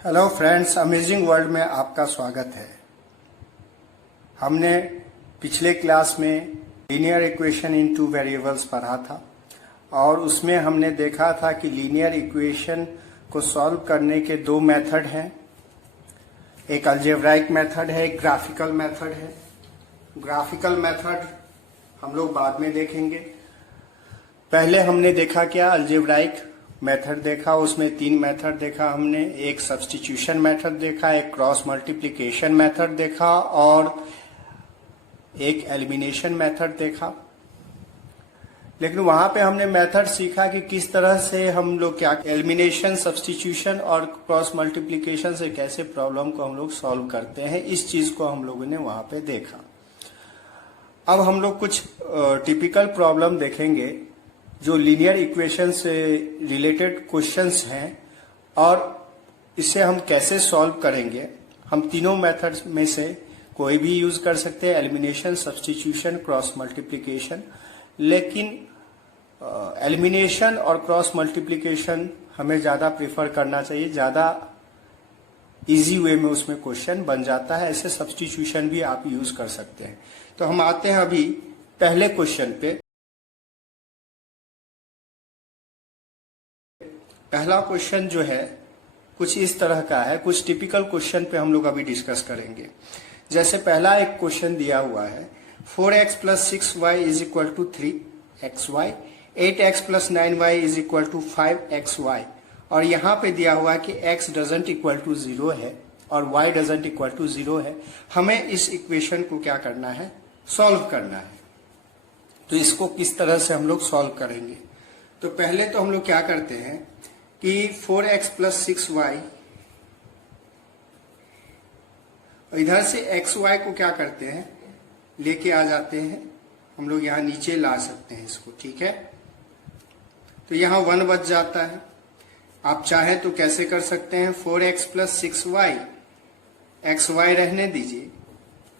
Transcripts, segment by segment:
Hello friends, amazing world में आपका स्वागत है। हमने पिछले क्लास में linear equation in two variables पढ़ा था और उसमें हमने देखा था कि लीनियर इक्वेशन को सॉल्व करने के दो मेथड हैं। एक अलजेब्राइक मेथड है, एक ग्राफिकल मेथड है। ग्राफिकल मेथड हम लोग बाद में देखेंगे। पहले हमने देखा क्या, अलजेब्राइक मेथड देखा, उसमें तीन मेथड देखा हमने। एक सब्स्टिट्यूशन मेथड देखा, एक क्रॉस मल्टीप्लिकेशन मेथड देखा और एक एलिमिनेशन मेथड देखा। लेकिन वहां पे हमने मेथड सीखा कि किस तरह से हम लोग क्या एलिमिनेशन, सब्स्टिट्यूशन और क्रॉस मल्टीप्लिकेशन से कैसे प्रॉब्लम को हम लोग सॉल्व करते हैं। इस चीज को हम लोगों ने वहां पे देखा। अब हम लोग कुछ टिपिकल प्रॉब्लम देखेंगे जो लीनियर इक्वेशन से रिलेटेड क्वेश्चंस हैं और इसे हम कैसे सॉल्व करेंगे। हम तीनों मेथड्स में से कोई भी यूज कर सकते हैं, एलिमिनेशन, सब्स्टिट्यूशन, क्रॉस मल्टीप्लिकेशन। लेकिन एलिमिनेशन और क्रॉस मल्टीप्लिकेशन हमें ज्यादा प्रेफर करना चाहिए, ज्यादा इजी वे में उसमें क्वेश्चन बन जाता है। ऐसे सब्स्टिट्यूशन भी आप यूज कर सकते हैं। तो हम आते हैं अभी पहले क्वेश्चन पे। पहला क्वेश्चन जो है कुछ इस तरह का है। कुछ टिपिकल क्वेश्चन पे हम लोग अभी डिस्कस करेंगे। जैसे पहला एक क्वेश्चन दिया हुआ है, 4x plus 6y is equal to 3xy, 8x plus 9y is equal to 5xy। और यहाँ पे दिया हुआ है कि x डजेंट इक्वल टू 0 है और y डजेंट इक्वल टू 0 है। हमें इस इक्वेशन को क्या करना है, सॉल्व करना है। तो इसको किस तरह से हम लोग सॉल्व करेंगे। तो पहले तो हम लोग क्या करते हैं कि 4x प्लस 6y, इधर से xy को क्या करते हैं, लेके आ जाते हैं। हम लोग यहाँ नीचे ला सकते हैं इसको, ठीक है। तो यहाँ 1 बच जाता है। आप चाहे तो कैसे कर सकते हैं, 4x प्लस 6y, xy रहने दीजिए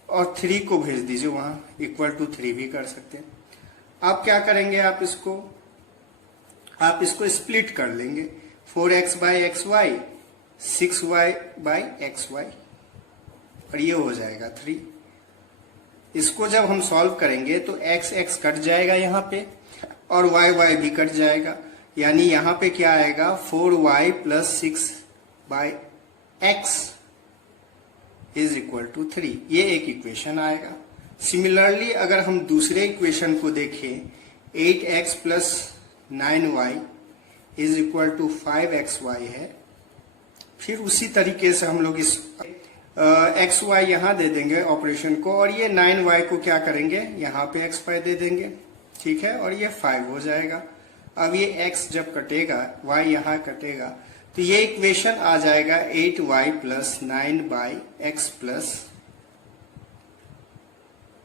और 3 को भेज दीजिए वहां, इक्वल टू 3 भी कर सकते हैं। आप क्या करेंगे, आप इसको स्प्लिट कर लेंगे, 4x by x y, 6y by x y, और ये हो जाएगा 3। इसको जब हम सॉल्व करेंगे तो x कट जाएगा यहाँ पे और y भी कट जाएगा। यानी यहाँ पे क्या आएगा, 4y plus 6 by x is equal to 3। ये एक इक्वेशन आएगा। सिमिलरली अगर हम दूसरे इक्वेशन को देखें, 8x plus 9y is equal to 5xy है। फिर उसी तरीके से हम लोग इस xy यहां दे देंगे ऑपरेशन को, और ये 9y को क्या करेंगे, यहाँ पे xy दे देंगे, ठीक है, और ये 5 हो जाएगा। अब ये x जब कटेगा, y यहाँ कटेगा, तो ये इक्वेशन आ जाएगा 8y plus 9 by x plus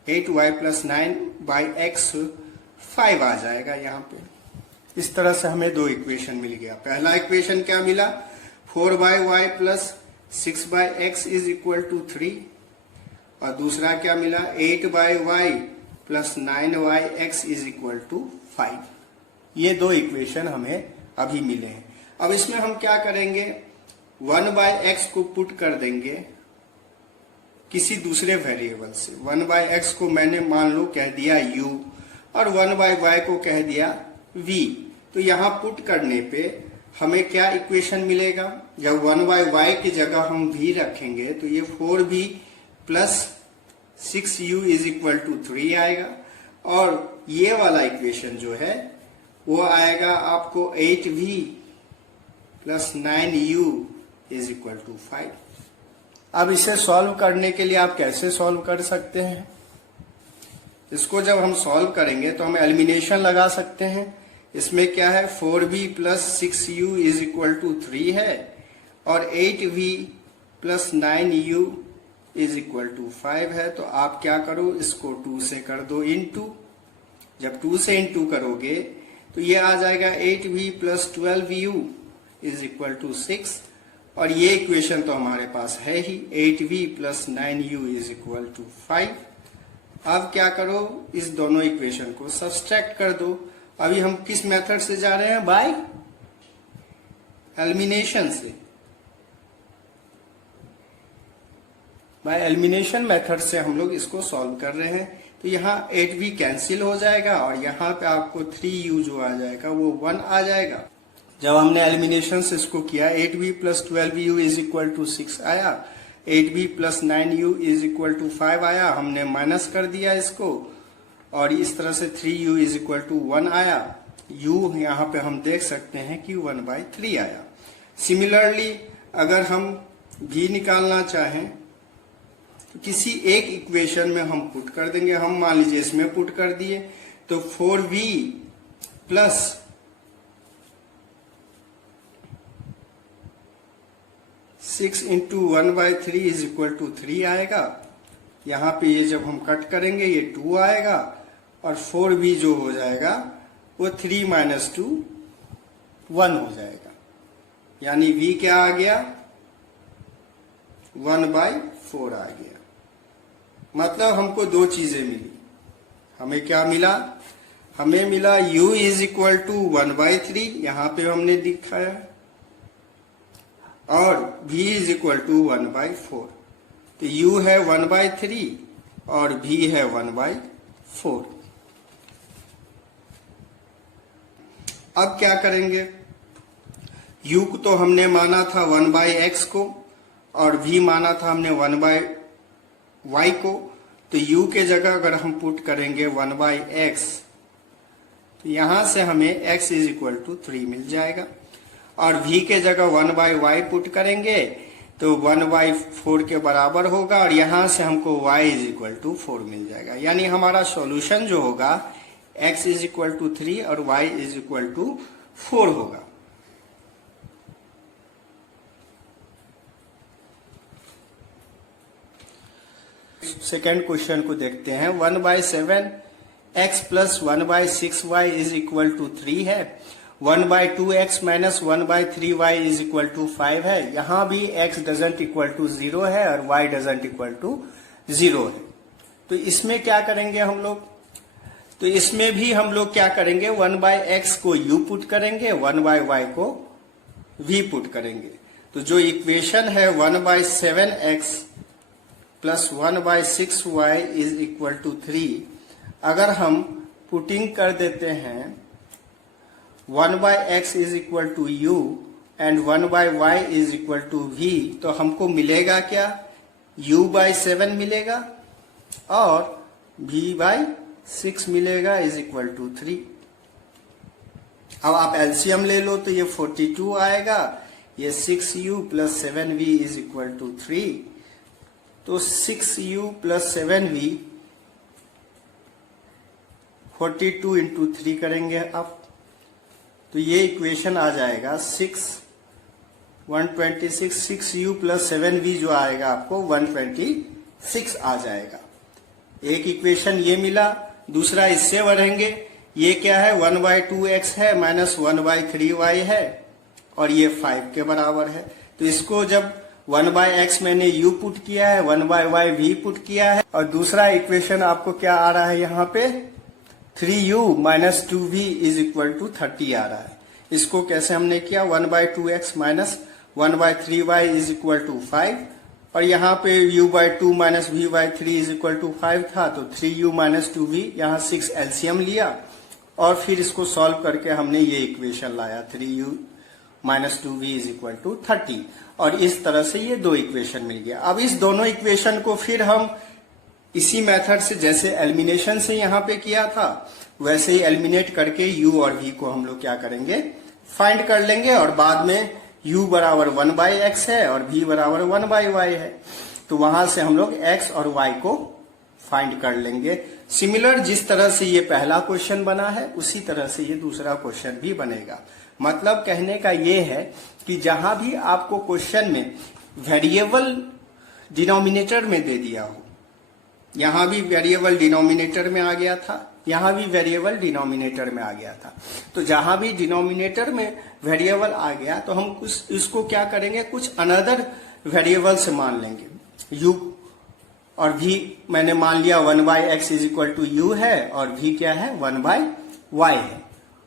8y plus 9 by x 5 आ जाएगा यहाँ पे। इस तरह से हमें दो इक्वेशन मिल गया। पहला इक्वेशन क्या मिला, 4 by y plus 6 by x is equal to 3, और दूसरा क्या मिला, 8 by y plus 9y x is equal to 5। ये दो इक्वेशन हमें अभी मिले हैं। अब इसमें हम क्या करेंगे, 1 बाई एक्स को पुट कर देंगे किसी दूसरे वेरिएबल से। 1 बाई एक्स को मैंने मान लो कह दिया u और 1 बाई वाई को कह दिया v। तो यहाँ पुट करने पे हमें क्या इक्वेशन मिलेगा, जब 1 बाई वाई की जगह हम v रखेंगे तो ये 4v plus 6u is equal to 3 आएगा, और ये वाला इक्वेशन जो है वो आएगा आपको 8v plus 9u is equal to 5। अब इसे सॉल्व करने के लिए आप कैसे सॉल्व कर सकते हैं, इसको जब हम सॉल्व करेंगे तो हम एलिमिनेशन लगा सकते हैं। इसमें क्या है, 4v plus 6u is equal to 3 है और 8v plus 9u is equal to 5 है। तो आप क्या करो, इसको 2 से कर दो इंटू। जब 2 से इंटू करोगे तो ये आ जाएगा 8v plus 12u is equal to 6, और ये इक्वेशन तो हमारे पास है ही, 8v plus 9u is equal to 5। अब क्या करो, इस दोनों इक्वेशन को सब्सट्रैक्ट कर दो। अभी हम किस मेथड से जा रहे हैं, बाय एलिमिनेशन से। बाय एलिमिनेशन मेथड से हम लोग इसको सॉल्व कर रहे हैं। तो यहाँ 8v कैंसिल हो जाएगा और यहाँ पे आपको 3u जो आ जाएगा वो 1 आ जाएगा। जब हमने एलिमिनेशन से इसको किया 8v plus 12u is equal to 6 आया, 8v plus 9u is equal to 5 आया, हमने माइनस कर दिया इसको और इस तरह से 3u इज इक्वल टू 1 आया। u यहाँ पे हम देख सकते हैं कि 1/3 आया। सिमिलरली अगर हम v निकालना चाहें तो किसी एक इक्वेशन में हम पुट कर देंगे। हम मान लीजिए इसमें पुट कर दिए तो 4v plus 6 into 1/3 is equal to 3 आएगा। यहाँ पे ये जब हम कट करेंगे ये 2 आएगा और 4v जो हो जाएगा वो 3 माइनस 2 1 हो जाएगा। यानी v क्या आ गया 1/4 आ गया। मतलब हमको दो चीजें मिली। हमें क्या मिला, हमें मिला u इज इक्वल टू 1/3, यहाँ पे हमने दिखाया, और v इज इक्वल टू 1/4। तो u है 1/3 और v है 1/4। अब क्या करेंगे, u को तो हमने माना था 1/x को और v माना था हमने 1/y को। तो u के जगह अगर हम पुट करेंगे 1/x तो यहां से हमें x इज इक्वल टू 3 मिल जाएगा और v के जगह 1/y पुट करेंगे तो 1/4 के बराबर होगा और यहां से हमको y इज इक्वल टू 4 मिल जाएगा। यानी हमारा सॉल्यूशन जो होगा x इज इक्वल टू 3 और y इज इक्वल टू 4 होगा। सेकेंड क्वेश्चन को देखते हैं। 1/7 x plus 1/6y is equal to 3 है। 1/2x minus 1/3y is equal to 5 है। यहां भी x डजंट इक्वल टू 0 है और y डजंट इक्वल टू 0 है। तो इसमें क्या करेंगे हम लोग, तो इसमें भी हम लोग क्या करेंगे 1/x को u पुट करेंगे, 1/y को v पुट करेंगे। तो जो इक्वेशन है 1/7x plus 1/6y is equal to 3, अगर हम पुटिंग कर देते हैं 1/x is equal to u and 1/y is equal to v, तो हमको मिलेगा क्या, u/7 मिलेगा और v/6 मिलेगा इज इक्वल टू 3। अब आप एलसीएम ले लो तो ये 42 आएगा, ये 6u plus 7v is equal to 3। तो 6u प्लस 7v 42 इंटू 3 करेंगे आप, तो ये इक्वेशन आ जाएगा 126। 6u प्लस 7v जो आएगा आपको 126 आ जाएगा। एक इक्वेशन ये मिला, दूसरा इससे बढ़ेंगे। ये क्या है 1/2x है माइनस 1/3y है और ये 5 के बराबर है। तो इसको जब 1/x मैंने u पुट किया है, 1/y v पुट किया है और दूसरा इक्वेशन आपको क्या आ रहा है यहाँ पे 3u minus 2v is equal to 30 आ रहा है। इसको कैसे हमने किया 1/2x minus 1/3y is equal to 5 और यहाँ पे u/2 minus v/3 is equal to 5 था, तो 3u माइनस 2v, यहाँ 6 एलसीएम लिया और फिर इसको सॉल्व करके हमने ये इक्वेशन लाया 3u minus 2v is equal to 30 और इस तरह से ये दो इक्वेशन मिल गया। अब इस दोनों इक्वेशन को फिर हम इसी मेथड से, जैसे एलिमिनेशन से यहाँ पे किया था, वैसे ही एलिमिनेट करके u और v को हम लोग क्या करेंगे फाइंड कर लेंगे और बाद में u बराबर 1/x है और v बराबर 1/y है, तो वहां से हम लोग x और y को फाइंड कर लेंगे। सिमिलर जिस तरह से ये पहला क्वेश्चन बना है उसी तरह से ये दूसरा क्वेश्चन भी बनेगा। मतलब कहने का ये है कि जहां भी आपको क्वेश्चन में वेरिएबल डिनोमिनेटर में दे दिया हो, यहां भी वेरिएबल डिनोमिनेटर में आ गया था, यहां भी वेरिएबल डिनोमिनेटर में आ गया था, तो जहां भी डिनोमिनेटर में वेरिएबल आ गया तो हम इसको क्या करेंगे कुछ अनदर वेरिएबल से मान लेंगे। u और v मैंने मान लिया 1/x is equal to u है और v क्या है 1/y है,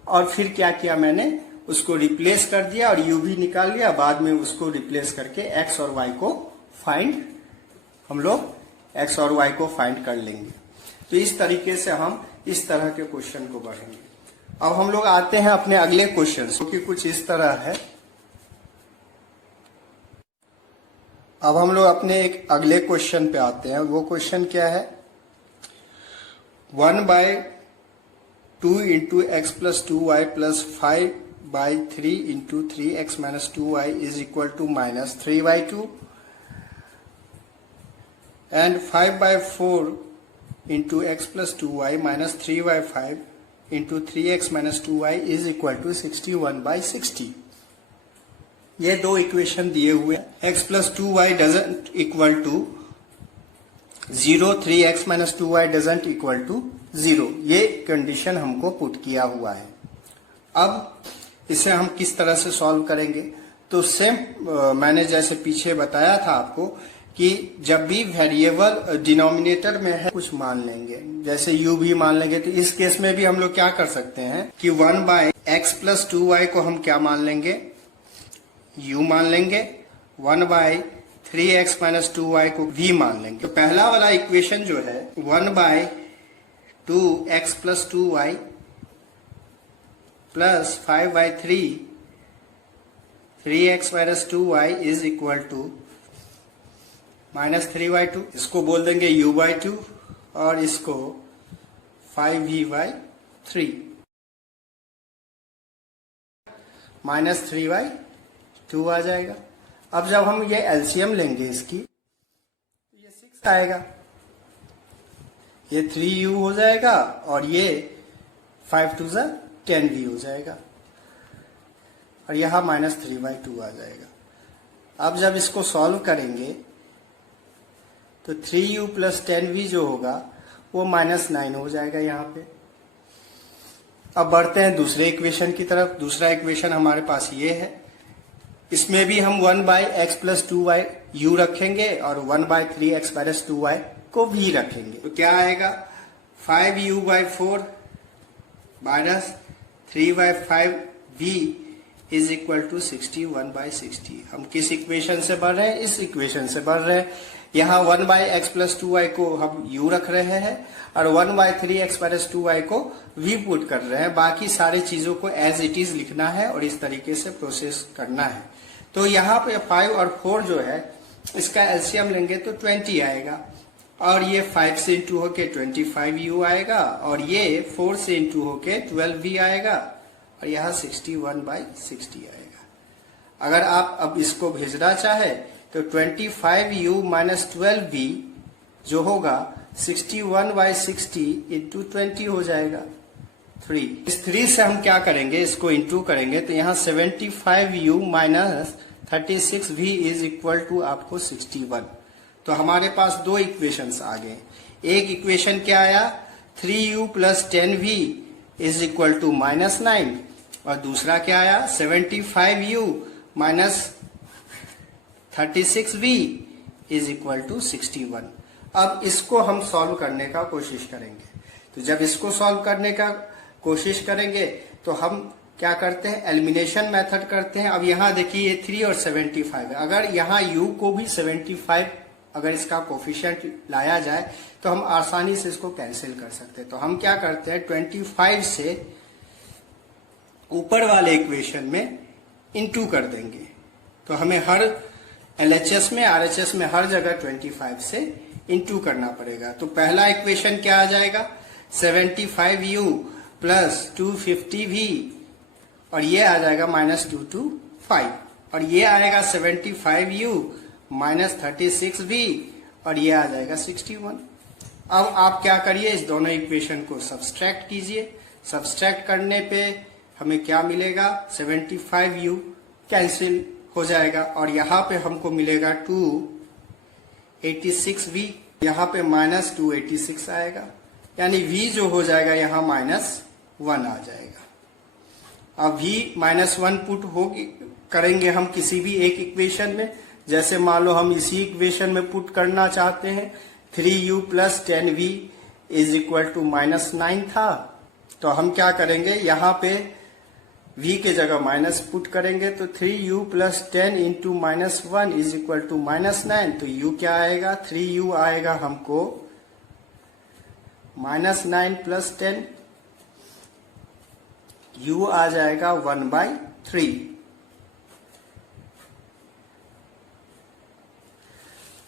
और फिर क्या किया मैंने उसको रिप्लेस कर दिया और u भी निकाल लिया, बाद में उसको रिप्लेस करके x और y को फाइंड हम लोग x और y को फाइंड कर लेंगे। तो इस तरीके से हम इस तरह के क्वेश्चन को बढ़ेंगे। अब हम लोग आते हैं अपने अगले क्वेश्चन, जो कि कुछ इस तरह है। अब हम लोग अपने एक अगले क्वेश्चन पे आते हैं। वो क्वेश्चन क्या है, 1/2 into x plus 2y plus 5/3 into 3x minus 2y is equal to minus 3/2 and 5/4 into x plus 2y minus 3/5 into 3x minus 2y is equal to 61/60। ये दो इक्वेशन दिए हुए हैं। x plus 2y doesn't equal to 0, 3x minus 2y doesn't equal to 0। ये condition हमको put किया हुआ है। अब इसे हम किस तरह से सॉल्व करेंगे, तो सेम मैंने जैसे पीछे बताया था आपको कि जब भी वेरिएबल डिनोमिनेटर में है कुछ मान लेंगे, जैसे u भी मान लेंगे। तो इस केस में भी हम लोग क्या कर सकते हैं कि 1/x प्लस 2y को हम क्या मान लेंगे, u मान लेंगे। 1/3x माइनस 2y को v मान लेंगे। तो पहला वाला इक्वेशन जो है 1/2x plus 2y plus 5/3 3x minus 2y is equal to -3/2। इसको बोल देंगे u/2 और इसको 5v/3 -3/2 आ जाएगा। अब जब हम ये एलसीएम लेंगे इसकी, तो ये 6 आएगा, ये 3u हो जाएगा और ये 5 2 10v हो जाएगा और यहाँ -3/2 आ जाएगा। अब जब इसको सॉल्व करेंगे तो 3u प्लस 10v जो होगा वो -9 हो जाएगा यहाँ पे। अब बढ़ते हैं दूसरे इक्वेशन की तरफ। दूसरा इक्वेशन हमारे पास ये है। इसमें भी हम 1/x प्लस 2y u रखेंगे और 1/3x माइनस 2y को v रखेंगे। तो क्या आएगा, 5u/4 minus 3/5v is equal to 61/60। हम किस इक्वेशन से बढ़ रहे हैं, इस इक्वेशन से बढ़ रहे हैं। यहाँ 1/x प्लस 2y को हम u रख रहे हैं और 1/3x माइनस 2y को v पुट कर रहे हैं। बाकी सारी चीजों को एज इट इज लिखना है और इस तरीके से प्रोसेस करना है। तो यहाँ पे 5 और 4 जो है इसका एलसीएम लेंगे तो 20 आएगा और ये 5 से इंटू होके 25u आएगा और ये 4 से इंटू होके 12v आएगा और यहाँ 61/60 आएगा। अगर आप अब इसको भेजना चाहे तो 25u माइनस 12v जो होगा 61/60 इंटू 20 हो जाएगा 3। इस 3 से हम क्या करेंगे, इसको इंटू करेंगे तो यहाँ 75u minus 36v is equal to आपको 61। तो हमारे पास दो इक्वेशंस आ गए। एक इक्वेशन क्या आया, 3u plus 10v is equal to -9 और दूसरा क्या आया 75u minus 36v is equal to 61। अब इसको हम सॉल्व करने का कोशिश करेंगे। तो जब इसको सॉल्व करने का कोशिश करेंगे तो हम क्या करते हैं, एलिमिनेशन मेथड करते हैं। अब यहाँ देखिए ये 3 और 75 है। अगर यहाँ u को भी 75 अगर इसका कोफिशिएंट लाया जाए तो हम आसानी से इसको कैंसिल कर सकते हैं। तो हम क्या करते हैं 25 से ऊपर वाले इक्वेशन में इंटू कर देंगे। तो हमें हर एलएचएस में आरएचएस में हर जगह 25 से इंटू करना पड़ेगा। तो पहला इक्वेशन क्या आ जाएगा, 75u प्लस 250v और ये आ जाएगा -225 और ये आएगा 75u माइनस 36v और ये आ जाएगा 61। अब आप क्या करिए, इस दोनों इक्वेशन को सब्सट्रैक्ट कीजिए। सब्सट्रैक्ट करने पे हमें क्या मिलेगा, 75u कैंसिल हो जाएगा और यहाँ पे हमको मिलेगा 286v, यहाँ पे -286 आएगा, यानी v जो हो जाएगा यहाँ -1 आ जाएगा। अब v -1 पुट होगी करेंगे हम किसी भी एक इक्वेशन में। जैसे मान लो हम इसी इक्वेशन में पुट करना चाहते हैं 3u plus 10v is equal to -9 था। तो हम क्या करेंगे, यहाँ पे v के जगह माइनस पुट करेंगे तो 3u plus 10 into minus 1 is equal to -9। तो u क्या आएगा, 3u आएगा हमको -9 प्लस 10, u आ जाएगा 1/3।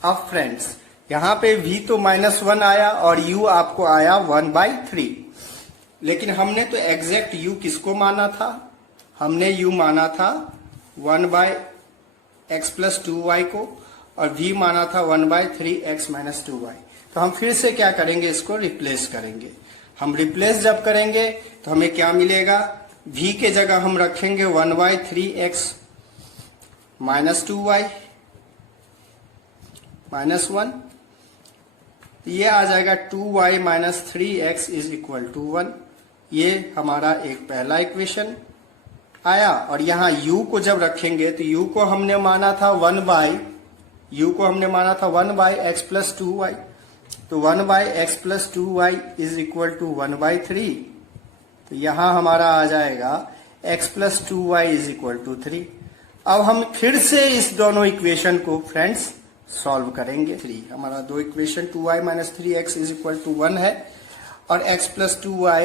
अब फ्रेंड्स यहां पे v तो -1 आया और u आपको आया 1/3, लेकिन हमने तो एग्जैक्ट u किसको माना था, हमने u माना था 1/x प्लस 2y को, और v माना था 1/3x माइनस 2y। तो हम फिर से क्या करेंगे, इसको रिप्लेस करेंगे। हम रिप्लेस जब करेंगे तो हमें क्या मिलेगा, v के जगह हम रखेंगे 1/3x माइनस 2y माइनस 1, ये आ जाएगा 2y minus 3x is equal to 1। ये हमारा एक पहला इक्वेशन आया। और यहाँ u को जब रखेंगे तो u को हमने माना था 1/x प्लस 2y, तो 1/x plus 2y is equal to 1/3। तो यहाँ हमारा आ जाएगा x plus 2y is equal to 3। अब हम फिर से इस दोनों इक्वेशन को फ्रेंड्स सॉल्व करेंगे। 3 हमारा दो equation 2y minus 3x is equal to 1 है और x plus 2y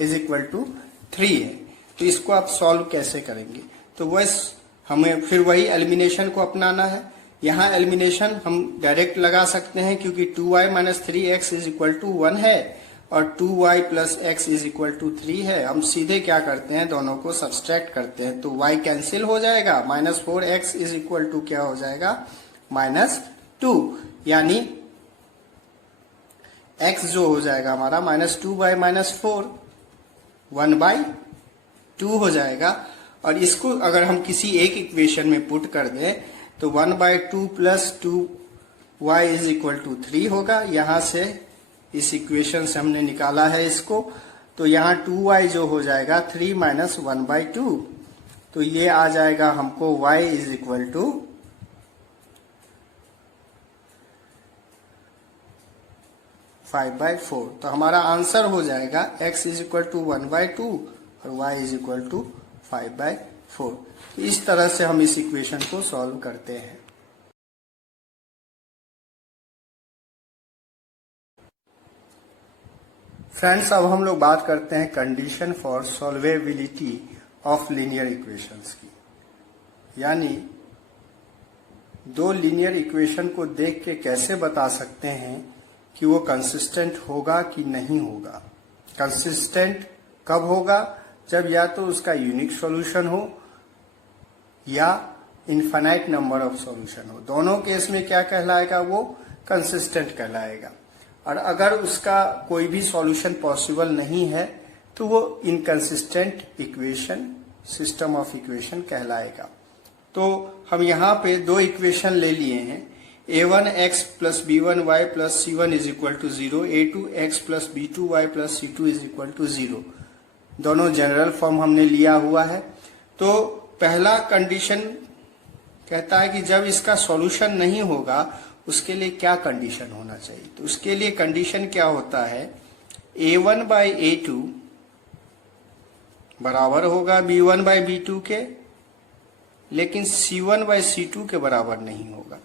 is equal to 3 है। तो इसको आप सॉल्व कैसे करेंगे, तो बस हमें फिर वही एलिमिनेशन को अपनाना है। यहाँ एलिमिनेशन हम डायरेक्ट लगा सकते हैं क्योंकि 2y minus 3x is equal to 1 है और 2y plus x is equal to 3 है। हम सीधे क्या करते हैं, दोनों को सब्सट्रैक्ट करते हैं तो y कैंसिल हो जाएगा, -4x इज इक्वल टू क्या हो जाएगा, -2, यानी x जो हो जाएगा हमारा -2/-4 1/2 हो जाएगा। और इसको अगर हम किसी एक इक्वेशन में पुट कर दें तो 1/2 plus 2y is equal to 3 होगा। यहां से इस इक्वेशन से हमने निकाला है इसको, तो यहाँ 2y जो हो जाएगा 3 माइनस 1/2, तो ये आ जाएगा हमको y इज इक्वल टू 5/4। तो हमारा आंसर हो जाएगा x इज इक्वल टू 1/2 और y इज इक्वल टू 5/4। इस तरह से हम इस इक्वेशन को सॉल्व करते हैं। फ्रेंड्स अब हम लोग बात करते हैं condition for solvability of linear equations की, यानी दो लीनियर इक्वेशन को देख के कैसे बता सकते हैं कि वो कंसिस्टेंट होगा कि नहीं होगा। कंसिस्टेंट कब होगा, जब या तो उसका यूनिक सॉल्यूशन हो या इनफाइनाइट नंबर ऑफ सॉल्यूशन हो। दोनों केस में क्या कहलाएगा, वो कंसिस्टेंट कहलाएगा। और अगर उसका कोई भी सॉल्यूशन पॉसिबल नहीं है तो वो inconsistent equation, system of equation कहलाएगा। तो हम यहाँ पे दो इक्वेशन ले लिए हैं, a1x plus b1y plus c1 is equal to 0, a2x plus b2y plus c2 is equal to 0। दोनों जनरल फॉर्म हमने लिया हुआ है। तो पहला कंडीशन कहता है कि जब इसका सॉल्यूशन नहीं होगा उसके लिए क्या कंडीशन होना चाहिए। तो उसके लिए कंडीशन क्या होता है, a1/a2 बराबर होगा b1/b2 के, लेकिन c1/c2 के बराबर नहीं होगा।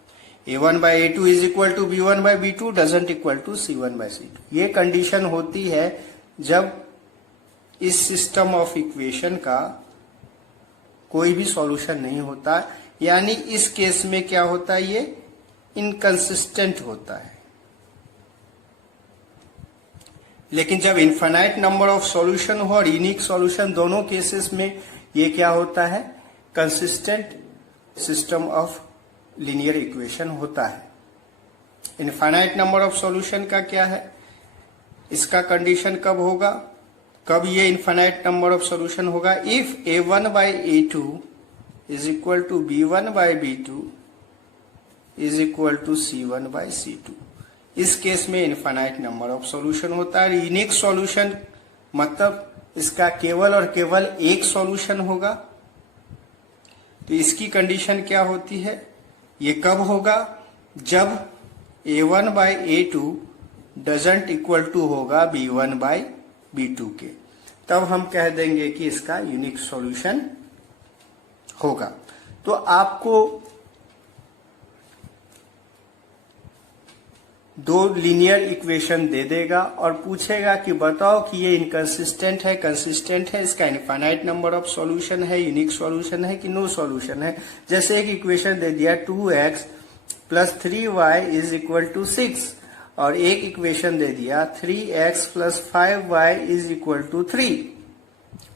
a1/a2 is equal to b1/b2 doesn't equal to c1/c2। ये कंडीशन होती है जब इस सिस्टम ऑफ इक्वेशन का कोई भी सॉल्यूशन नहीं होता, यानी इस केस में क्या होता है, ये इनकंसिस्टेंट होता है। लेकिन जब इनफाइनाइट नंबर ऑफ सॉल्यूशन हो और यूनिक सॉल्यूशन, दोनों केसेस में ये क्या होता है, consistent system of linear equation होता है। इनफाइनाइट नंबर ऑफ सॉल्यूशन का क्या है, इसका कंडीशन कब होगा, कब ये इनफाइनाइट नंबर ऑफ सॉल्यूशन होगा, if a1/a2 is equal to b1/b2 is equal to c1/c2। इस केस में इनफाइनाइट नंबर ऑफ सॉल्यूशन होता है। यूनिक सॉल्यूशन मतलब इसका केवल और केवल एक सॉल्यूशन होगा। तो इसकी कंडीशन क्या होती है, ये कब होगा, जब a1/a2 डजंट इक्वल टू होगा b1/b2 के। तब हम कह देंगे कि इसका यूनिक सॉल्यूशन होगा। तो आपको दो लीनियर इक्वेशन दे देगा और पूछेगा कि बताओ कि ये इनकंसिस्टेंट है, कंसिस्टेंट है, इसका इनफाइनाइट नंबर ऑफ सॉल्यूशन है, यूनिक सॉल्यूशन है कि नो सॉल्यूशन है। जैसे एक इक्वेशन दे दिया 2x plus 3y is equal to 6 और एक इक्वेशन दे दिया 3x plus 5y is equal to 3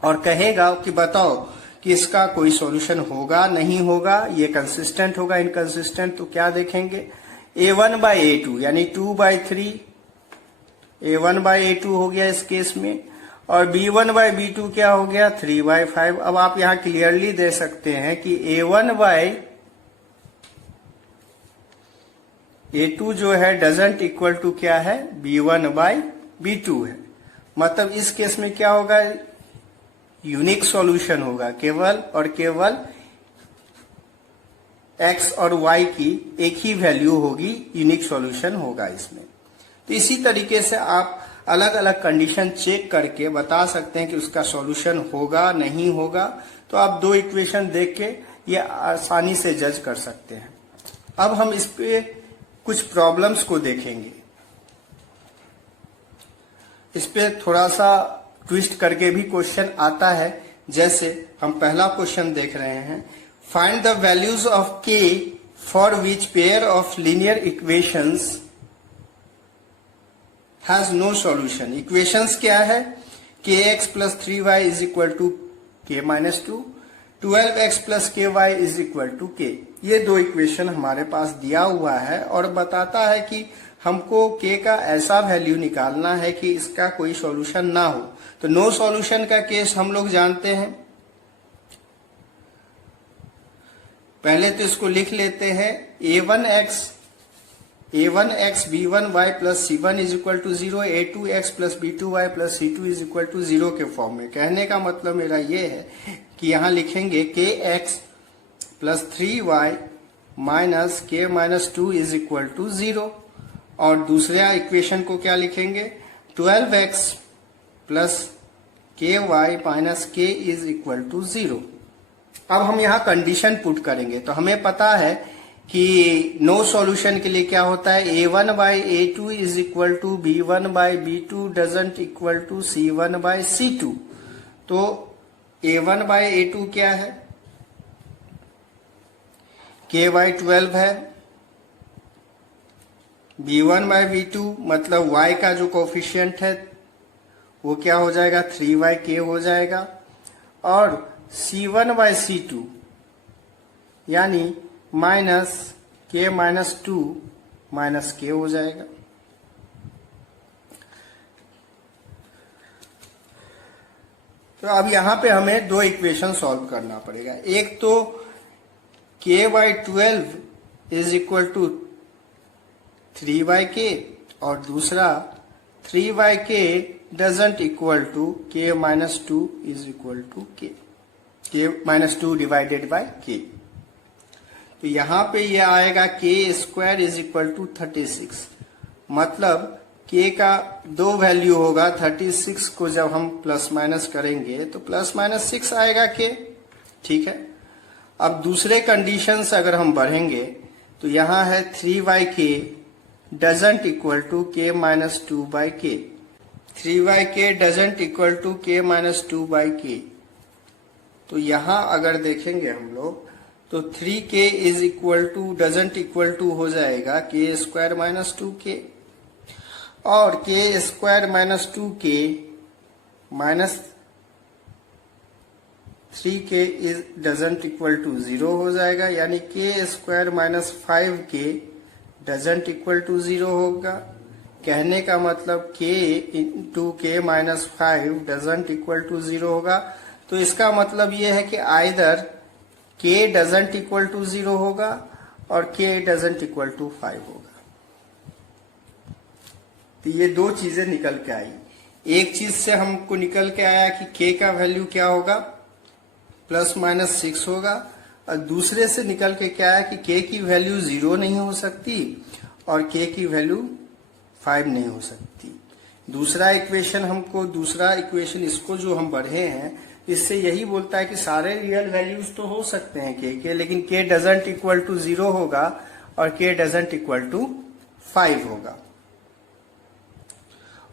और कहेगा कि बताओ कि इसका कोई सॉल्यूशन होगा नहीं होगा, ये कंसिस्टेंट होगा इनकंसिस्टेंट। तो क्या देखेंगे, a1 by a2 यानी 2/3 a1 by a2 हो गया इस केस में, और b1 by b2 क्या हो गया 3/5। अब आप यहां क्लियरली दे सकते हैं कि a1 by a2 जो है डजंट इक्वल टू क्या है b1 by b2 है। मतलब इस केस में क्या होगा, यूनिक सॉल्यूशन होगा, केवल और केवल x और y की एक ही वैल्यू होगी, यूनिक सॉल्यूशन होगा इसमें। तो इसी तरीके से आप अलग अलग कंडीशन चेक करके बता सकते हैं कि उसका सॉल्यूशन होगा नहीं होगा। तो आप दो इक्वेशन देख के ये आसानी से जज कर सकते हैं। अब हम इस पे कुछ प्रॉब्लम्स को देखेंगे। इस पे थोड़ा सा ट्विस्ट करके भी क्वेश्चन आता है। जैसे हम पहला क्वेश्चन देख रहे हैं, find the values of k for which pair of linear equations has no solution. Equations क्या है, kx plus 3y is equal to k minus 2, 12x plus ky is equal to k। ये दो equation हमारे पास दिया हुआ है और बताता है कि हमको k का ऐसा वैल्यू निकालना है कि इसका कोई सॉल्यूशन ना हो। तो नो सॉल्यूशन का केस हम लोग जानते हैं। पहले तो इसको लिख लेते हैं, a1x b1y plus c1 is equal to 0, a2x plus b2y plus c2 is equal to 0 के फॉर्म में। कहने का मतलब मेरा ये है कि यहां लिखेंगे kx plus 3y minus k minus 2 is equal to 0 और दूसरे इक्वेशन को क्या लिखेंगे, 12x plus ky minus k is equal to 0। अब हम यहाँ कंडीशन पुट करेंगे। तो हमें पता है कि नो सॉल्यूशन के लिए क्या होता है, a1 by a2 is equal to b1 by b2 doesn't equal to c1 by c2। तो a1 by a2 क्या है, k by 12 है, b1 by b2 मतलब y का जो कोफिशिएंट है वो क्या हो जाएगा 3y हो जाएगा, और c1 by c2 यानी minus k minus 2 minus k हो जाएगा। तो अब यहां पे हमें दो इक्वेशन सॉल्व करना पड़ेगा। एक तो k by 12 is equal to 3k और दूसरा 3k doesn't equal to k minus 2 is equal to k minus 2 divided by k। तो यहां पे ये आएगा k square is equal to 36। मतलब k का दो वैल्यू होगा, 36 को जब हम प्लस माइनस करेंगे तो प्लस माइनस 6 आएगा k। ठीक है। अब दूसरे कंडीशन से अगर हम बढ़ेंगे तो यहां है 3yk doesn't equal to k minus 2 by k। 3yk doesn't equal to k minus 2 by k। तो यहां अगर देखेंगे हम लोग तो 3k is equal to doesn't equal to हो जाएगा k स्क्वायर माइनस 2k, और k square minus 2k minus 3k is doesn't equal to 0 हो जाएगा, यानी k square minus 5k doesn't equal to 0 होगा। कहने का मतलब k into k minus 5 doesn't equal to 0 होगा। तो इसका मतलब यह है कि either k doesn't equal to 0 होगा और k डजंट इक्वल टू 5 होगा। तो ये दो चीजें निकल के आई। एक चीज से हमको निकल के आया कि k का वैल्यू क्या होगा, प्लस माइनस 6 होगा, और दूसरे से निकल के क्या आया कि k की वैल्यू 0 नहीं हो सकती और k की वैल्यू 5 नहीं हो सकती। दूसरा इक्वेशन इसको जो हम बढ़े हैं, इससे यही बोलता है कि सारे रियल वैल्यूज तो हो सकते हैं के, लेकिन के डजंट इक्वल टू 0 होगा और के डजंट इक्वल टू 5 होगा।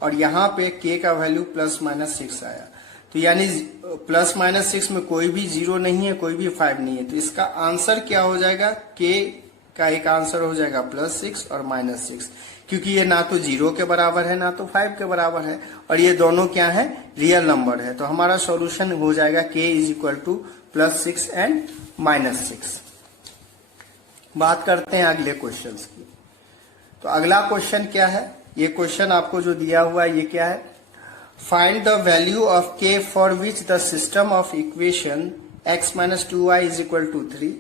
और यहां पे के का वैल्यू ±6 आया, तो यानी ±6 में कोई भी 0 नहीं है, कोई भी 5 नहीं है, तो इसका आंसर क्या हो जाएगा, के का एक आंसर हो जाएगा +6 और -6, क्योंकि ये ना तो 0 के बराबर है ना तो 5 के बराबर है, और ये दोनों क्या है, रियल नंबर है। तो हमारा सॉल्यूशन हो जाएगा k = +6 एंड -6। बात करते हैं अगले क्वेश्चन की। तो अगला क्वेश्चन क्या है, ये क्वेश्चन आपको जो दिया हुआ है ये क्या है, find the value of k for which the system of equation x - 2y = 3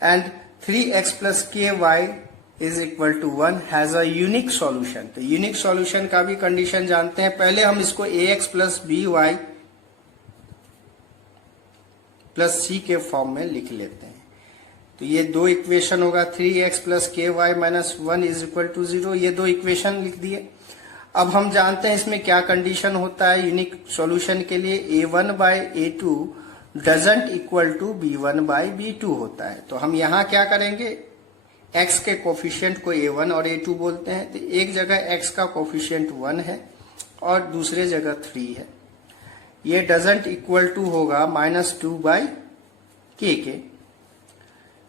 and 3x + ky = 1 has a unique solution. तो यूनिक सॉल्यूशन का भी कंडीशन जानते हैं। पहले हम इसको ax + by + c के फॉर्म में लिख लेते हैं। तो ये दो इक्वेशन होगा, 3x + ky - 1 = 0, ये दो इक्वेशन लिख दिए। अब हम जानते हैं इसमें क्या कंडीशन होता है यूनिक सॉल्यूशन के लिए, a1/a2 doesn't equal to b1/b2 होता है। तो हम यहाँ क्या करेंगे, x के कोफिशिएंट को a1 और a2 बोलते हैं। तो एक जगह x का कोफिशिएंट 1 है और दूसरे जगह 3 है। ये डजंट इक्वल टू होगा -2/k के,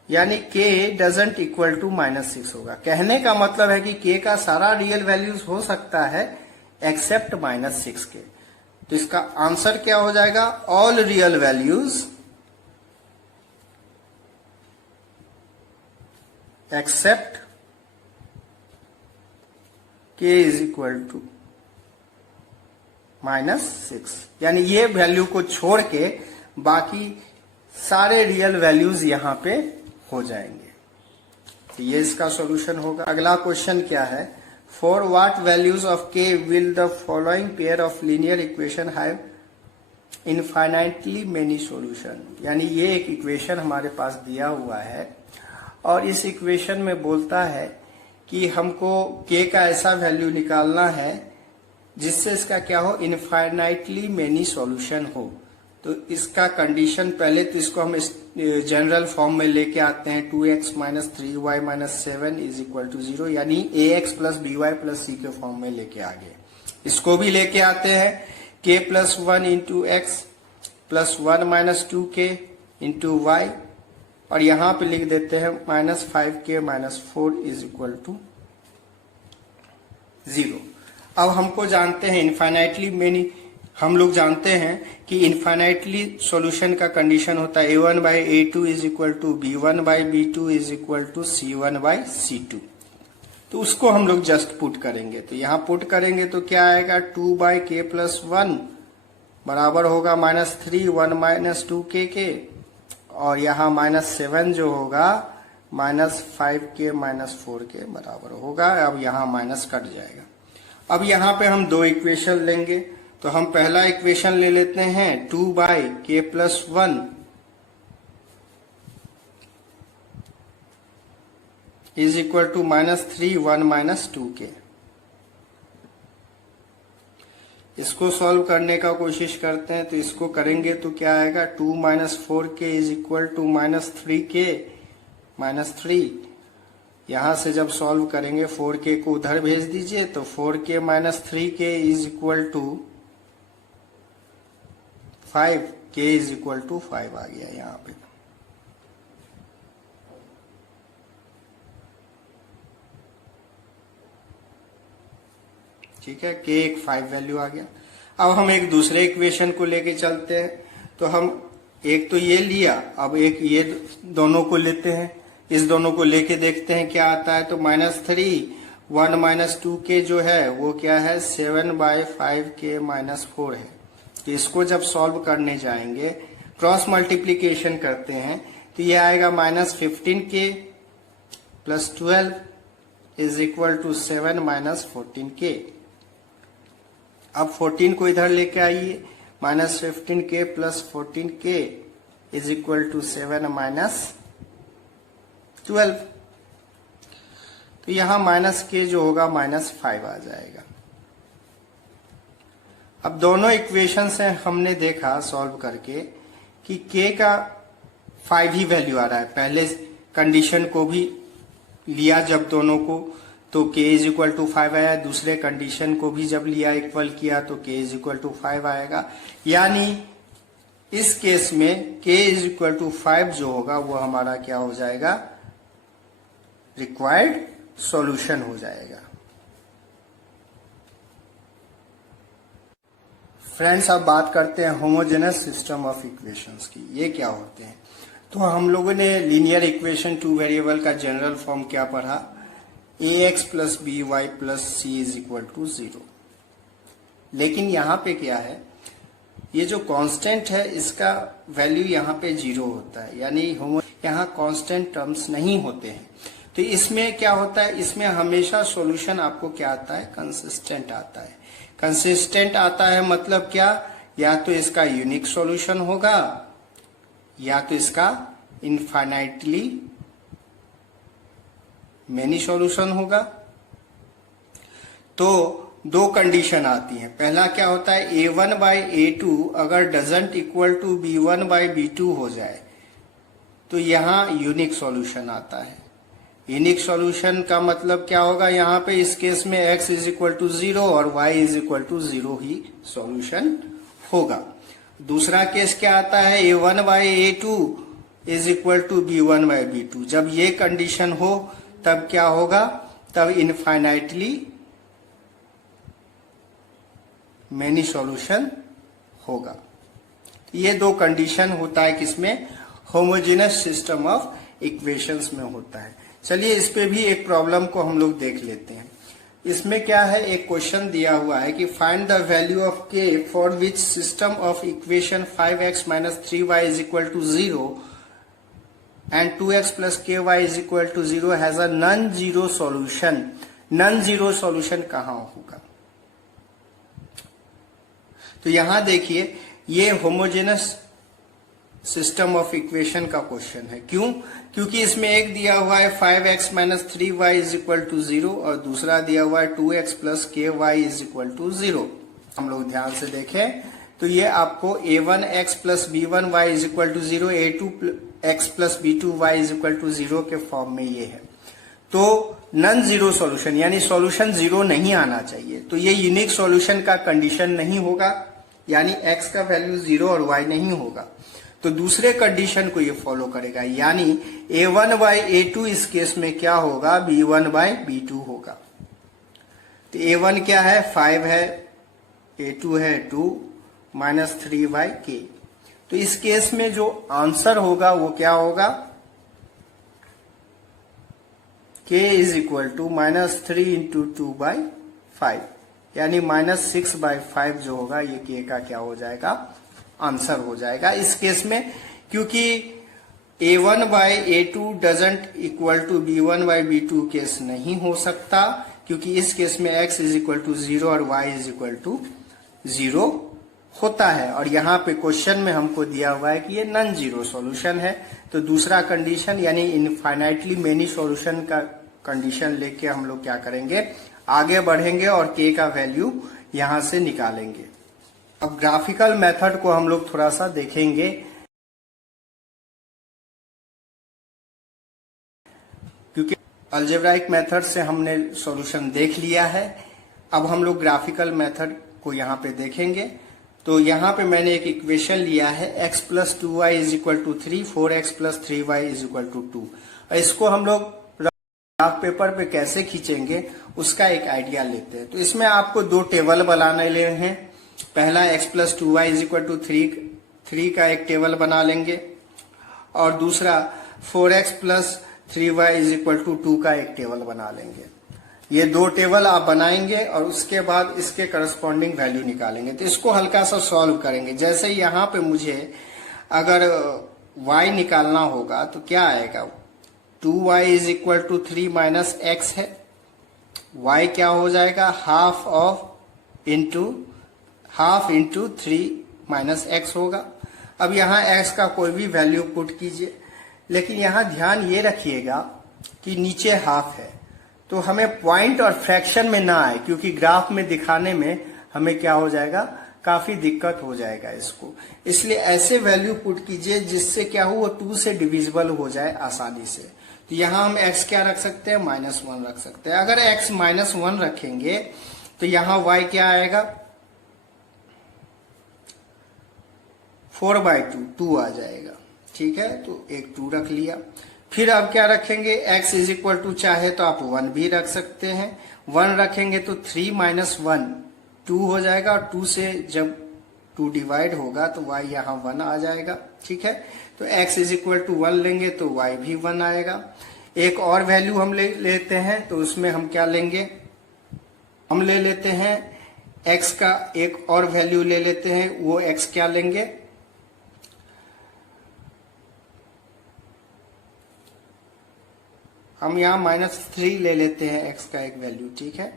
यानी k डजंट इक्वल टू -6 होगा। कहने का मतलब है कि k का सारा रियल वैल्यूज हो सकता है एक्सेप्ट -6 के। तो इसका आंसर क्या हो जाएगा, all real values except k = -6, यानी ये वैल्यू को छोड़ के बाकी सारे रियल वैल्यूज यहां पे हो जाएंगे। तो ये इसका सॉल्यूशन होगा। अगला क्वेश्चन क्या है, for what values of k will the following pair of linear equation have infinitely many solution. यानी ये एक इक्वेशन हमारे पास दिया हुआ है और इस इक्वेशन में बोलता है कि हमको k का ऐसा वैल्यू निकालना है जिससे इसका क्या हो, इनफाइनाइटली मेनी सॉल्यूशन हो। तो इसका कंडीशन, पहले तो इसको हम जनरल फॉर्म में लेके आते हैं, 2x - 3y - 7 = 0, यानी ax + by + c के फॉर्म में लेके आ गए। इसको भी लेके आते हैं k + 1 × x + 1 - 2k × y, और यहां पे लिख देते हैं -5k - 4 = 0। अब हमको जानते हैं इनफाइनाइटली मेनी, हम लोग जानते हैं कि इनफाइनाइटली सॉल्यूशन का कंडीशन होता है a1/a2 = b1/b2 = c1/c2। तो उसको हम लोग जस्ट पुट करेंगे। तो यहाँ पुट करेंगे तो क्या आएगा, 2/k + 1 बराबर होगा -3 1 - 2k के, और यहाँ -7 जो होगा -5k - 4 के बराबर होगा। अब यहाँ माइनस कट जाएगा। अब यहाँ पे हम दो इक्वेशन लेंगे। तो हम पहला इक्वेशन ले लेते हैं, 2/k + 1 = -3 1 - 2k। इसको सॉल्व करने का कोशिश करते हैं। तो इसको करेंगे तो क्या आएगा, 2 - 4k = -3k - 3। यहां से जब सॉल्व करेंगे 4k को उधर भेज दीजिए, तो 4k - 3k = 5, k = 5 आ गया यहाँ पे। ठीक है, k एक 5 वैल्यू आ गया। अब हम एक दूसरे इक्वेशन को लेके चलते हैं। तो हम एक तो ये लिया, अब एक ये दोनों को लेते हैं, इस दोनों को लेके देखते हैं क्या आता है। तो -3 1 - 2k जो है वो क्या है, 7/5k - 4 है। तो इसको जब सॉल्व करने जाएंगे, क्रॉस मल्टीप्लीकेशन करते हैं, तो ये आएगा -15k + 12 = 7 - 14k। अब 14 को इधर लेके आइए, -15k + 14k = 7 - 12। तो यहाँ -k जो होगा -5 आ जाएगा। अब दोनों इक्वेशन से हमने देखा सॉल्व करके कि k का 5 ही वैल्यू आ रहा है। पहले कंडीशन को भी लिया जब दोनों को, तो k इज इक्वल टू 5 आया। दूसरे कंडीशन को भी जब लिया इक्वल किया तो k इज इक्वल टू 5 आएगा। यानी इस केस में k इज इक्वल टू 5 जो होगा वो हमारा क्या हो जाएगा, रिक्वायर्ड सॉल्यूशन हो जाएगा। फ्रेंड्स, अब बात करते हैं होमोजेनस सिस्टम ऑफ इक्वेशंस की। ये क्या होते हैं? तो हम लोगों ने लीनियर इक्वेशन टू वेरिएबल का जनरल फॉर्म क्या पढ़ा, ax plus b y plus c is equal to 0। लेकिन यहाँ पे क्या है, ये जो कांस्टेंट है इसका वैल्यू यहाँ पे 0 होता है, यानी यहाँ कांस्टेंट टर्म्स नहीं होते हैं। तो इसमें क्या होता है, इसमें हमेशा सॉल्यूशन आपको क्या आता है, कंसिस्टेंट आता है। कंसिस्टेंट आता है मतलब क्या, या तो इसका यूनिक सॉल्यूशन होगा या तो इसका इनफाइनाइटली मेनी सॉल्यूशन होगा। तो दो कंडीशन आती हैं। पहला क्या होता है, a1 बाई a2 अगर doesn't equal to b1 by b2 हो जाए तो यहाँ यूनिक सॉल्यूशन आता है। यूनिक सॉल्यूशन का मतलब क्या होगा, यहाँ पे इस केस में x इज इक्वल टू 0 और y इज इक्वल टू 0 ही सॉल्यूशन होगा। दूसरा केस क्या आता है, a1 by a2 is equal to b1 by b2। जब ये कंडीशन हो तब क्या होगा, तब इनफाइनाइटली मेनी सॉल्यूशन होगा। ये दो कंडीशन होता है किसमें, होमोजेनस सिस्टम ऑफ इक्वेशंस में होता है। चलिए इस पे भी एक प्रॉब्लम को हम लोग देख लेते हैं। इसमें क्या है, एक क्वेश्चन दिया हुआ है कि find the value of k for which system of equation 5x minus 3y is equal to 0 and 2x plus ky is equal to 0 has a non zero solution. Non zero solution कहाँ होगा? तो यहां देखिए, ये homogeneous system of equation का question है। क्यों? क्योंकि इसमें एक दिया हुआ है 5x minus 3y is equal to 0 और दूसरा दिया हुआ है 2x plus ky is equal to 0। हम लोग ध्यान से देखें तो ये आपको a1x plus b1y is equal to 0, a2x plus b2y is equal to 0 के फॉर्म में ये है। तो नॉन जीरो सॉल्यूशन यानी सॉल्यूशन 0 नहीं आना चाहिए। तो ये यूनिक सॉल्यूशन का कंडीशन नहीं होगा, यानी x का वैल्यू 0 और y नहीं होगा। तो दूसरे कंडीशन को ये फॉलो करेगा, यानी a1 बाई a2 इस केस में क्या होगा, b1 बाई b2 होगा। तो a1 क्या है, 5 है, a2 है 2 माइनस 3 बाई k। तो इस केस में जो आंसर होगा वो क्या होगा, k is equal to minus 3 into 2 by 5, यानी माइनस 6 बाई 5 जो होगा ये k का क्या हो जाएगा, आंसर हो जाएगा इस केस में। क्योंकि a1 by a2 doesn't equal to b1 by b2 case नहीं हो सकता, क्योंकि इस केस में x इज इक्वल टू 0 और y इज इक्वल टू 0 होता है। और यहाँ पे क्वेश्चन में हमको दिया हुआ है कि ये नॉन जीरो सॉल्यूशन है। तो दूसरा कंडीशन यानी इनफाइनाइटली मेनी सॉल्यूशन का कंडीशन लेके हम लोग क्या करेंगे, आगे बढ़ेंगे और k का वैल्यू यहां से निकालेंगे। अब ग्राफिकल मेथड को हम लोग थोड़ा सा देखेंगे। क्योंकि अलजेब्राइक मेथड से हमने सॉल्यूशन देख लिया है, अब हम लोग ग्राफिकल मेथड को यहाँ पे देखेंगे। तो यहाँ पे मैंने एक इक्वेशन लिया है x plus 2y is equal to 3, 4x plus 3y is equal to 2। और इसको हम लोग ग्राफ पेपर पे कैसे खींचेंगे उसका एक आइडिया लेते हैं। तो इसमें आपको दो टेबल बनाने ले हैं। पहला x plus 2y is equal to 3 का एक टेबल बना लेंगे और दूसरा 4x plus 3y is equal to 2 का एक टेबल बना लेंगे। ये दो टेबल आप बनाएंगे और उसके बाद इसके करस्पॉन्डिंग वैल्यू निकालेंगे। तो इसको हल्का सा सॉल्व करेंगे। जैसे यहाँ पे मुझे अगर y निकालना होगा तो क्या आएगा, 2y is equal to 3 minus x है, y क्या हो जाएगा, हाफ इंटू 3 माइनस x होगा। अब यहाँ x का कोई भी वैल्यू पुट कीजिए, लेकिन यहाँ ध्यान ये रखिएगा कि नीचे हाफ है तो हमें पॉइंट और फ्रैक्शन में ना आए, क्योंकि ग्राफ में दिखाने में हमें क्या हो जाएगा, काफी दिक्कत हो जाएगा इसको। इसलिए ऐसे वैल्यू पुट कीजिए जिससे क्या हो, वो 2 से डिविजिबल हो जाए आसानी से। तो यहां हम x क्या रख सकते हैं, -1 रख सकते हैं। अगर x -1 रखेंगे तो यहां y क्या आएगा, 4/2, 2 आ जाएगा। ठीक है, तो एक 2 रख लिया। फिर अब क्या रखेंगे, x इज इक्वल टू, चाहे तो आप 1 भी रख सकते हैं। 1 रखेंगे तो 3 - 1 2 हो जाएगा, और 2 से जब 2 डिवाइड होगा तो y यहाँ 1 आ जाएगा। ठीक है, तो x इज इक्वल टू 1 लेंगे तो y भी 1 आएगा। एक और वैल्यू हम लेते हैं, तो उसमें हम क्या लेंगे, हम ले लेते हैं x का एक और वैल्यू ले लेते हैं। वो x क्या लेंगे, हम यहाँ -3 ले लेते हैं x का एक वैल्यू। ठीक है,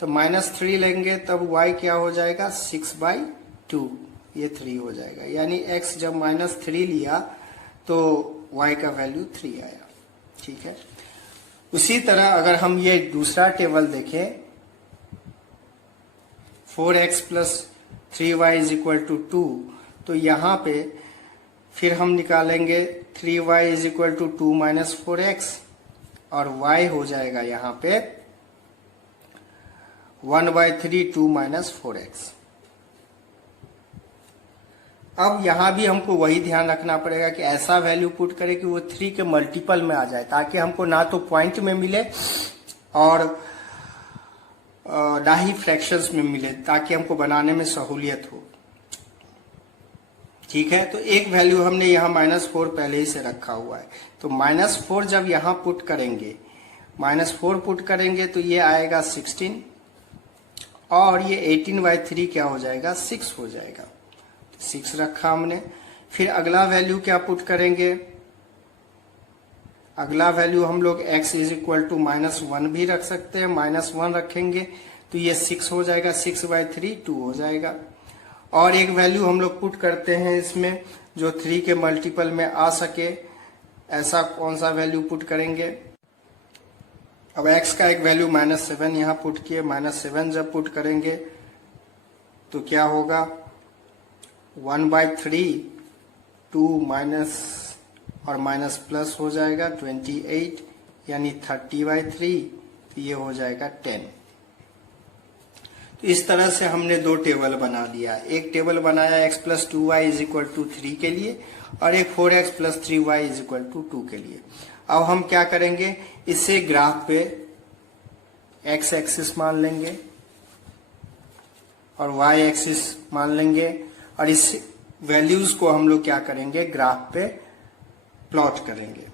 तो -3 लेंगे तब y क्या हो जाएगा, 6/2, ये 3 हो जाएगा। यानी x जब -3 लिया तो y का वैल्यू 3 आया। ठीक है, उसी तरह अगर हम ये दूसरा टेबल देखें, 4x + 3y = 2, तो यहाँ पे फिर हम निकालेंगे 3y = 2 - 4x, और y हो जाएगा यहाँ पे 1/3, 2 - 4x। अब यहां भी हमको वही ध्यान रखना पड़ेगा कि ऐसा वैल्यू पुट करें कि वो 3 के मल्टीपल में आ जाए, ताकि हमको ना तो पॉइंट में मिले और ना ही फ्रैक्शंस में मिले, ताकि हमको बनाने में सहूलियत हो। ठीक है, तो एक वैल्यू हमने यहाँ -4 पहले ही से रखा हुआ है, तो -4 जब यहाँ पुट करेंगे, -4 पुट करेंगे तो ये आएगा 16, और ये 18/3 क्या हो जाएगा, 6 हो जाएगा। 6 रखा हमने। फिर अगला वैल्यू क्या पुट करेंगे, अगला वैल्यू हम लोग x इज इक्वल टू -1 भी रख सकते हैं। -1 रखेंगे तो ये 6 हो जाएगा, 6/3 2 हो जाएगा। और एक वैल्यू हम लोग पुट करते हैं इसमें जो 3 के मल्टीपल में आ सके, ऐसा कौन सा वैल्यू पुट करेंगे। अब x का एक वैल्यू -7 यहाँ पुट किए, -7 जब पुट करेंगे तो क्या होगा, 1/3 2 माइनस और माइनस प्लस हो जाएगा 28, यानी 30/3, तो ये हो जाएगा 10। तो इस तरह से हमने दो टेबल बना लिया। एक टेबल बनाया x + 2y = 3 के लिए, और एक 4x + 3y = 2 के लिए। अब हम क्या करेंगे, इसे ग्राफ पे x एक्सिस मान लेंगे और y एक्सिस मान लेंगे, और इस वैल्यूज को हम लोग क्या करेंगे, ग्राफ पे प्लॉट करेंगे।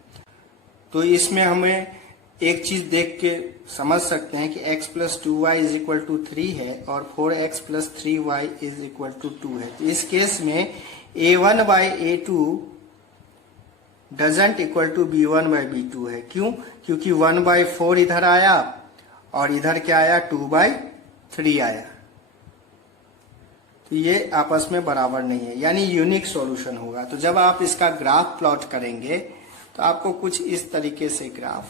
तो इसमें हमें एक चीज देख के समझ सकते हैं कि x + 2y = 3 है और 4x + 3y = 2 है। तो इस केस में a1/a2 doesn't equal to b1/b2 है। क्यों? क्योंकि 1/4 इधर आया और इधर क्या आया, 2/3 आया, तो ये आपस में बराबर नहीं है, यानी यूनिक सॉल्यूशन होगा। तो जब आप इसका ग्राफ प्लॉट करेंगे तो आपको कुछ इस तरीके से ग्राफ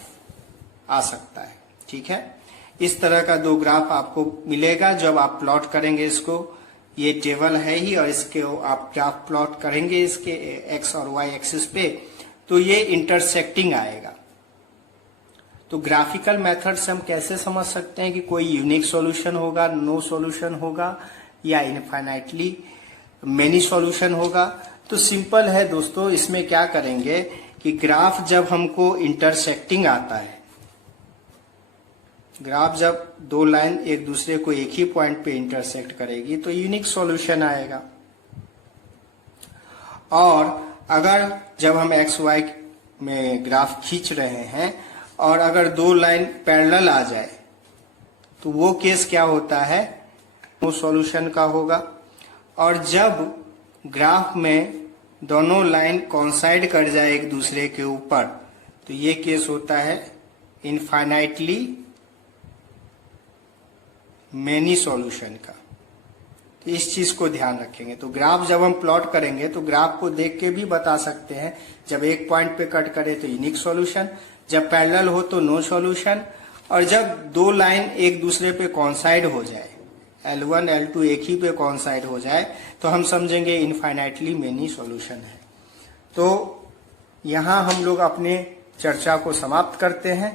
आ सकता है। ठीक है, इस तरह का दो ग्राफ आपको मिलेगा जब आप प्लॉट करेंगे इसको। ये टेबल है ही, और इसके आप ग्राफ प्लॉट करेंगे इसके x और y एक्सिस पे, तो ये इंटरसेक्टिंग आएगा। तो ग्राफिकल मेथड से हम कैसे समझ सकते हैं कि कोई यूनिक सॉल्यूशन होगा, नो सॉल्यूशन होगा, या इनफाइनाइटली मेनी सॉल्यूशन होगा। तो सिंपल है दोस्तों, इसमें क्या करेंगे कि ग्राफ जब हमको इंटरसेक्टिंग आता है, ग्राफ जब दो लाइन एक दूसरे को एक ही पॉइंट पे इंटरसेक्ट करेगी तो यूनिक सॉल्यूशन आएगा। और अगर जब हम एक्स वाई में ग्राफ खींच रहे हैं और अगर दो लाइन पैरेलल आ जाए तो वो केस क्या होता है, नो सॉल्यूशन का होगा। और जब ग्राफ में दोनों लाइन कोइंसाइड कर जाए एक दूसरे के ऊपर तो ये केस होता है इनफाइनाइटली मेनी सॉल्यूशन का। तो इस चीज को ध्यान रखेंगे। तो ग्राफ जब हम प्लॉट करेंगे तो ग्राफ को देख के भी बता सकते हैं, जब एक पॉइंट पे कट करे तो यूनिक सॉल्यूशन, जब पैरेलल हो तो नो सॉल्यूशन, और जब दो लाइन एक दूसरे पे कोइंसाइड हो जाए L1 L2 एक ही पे कॉन्साइड हो जाए तो हम समझेंगे इनफाइनाइटली मेनी सॉल्यूशन है। तो यहाँ हम लोग अपने चर्चा को समाप्त करते हैं।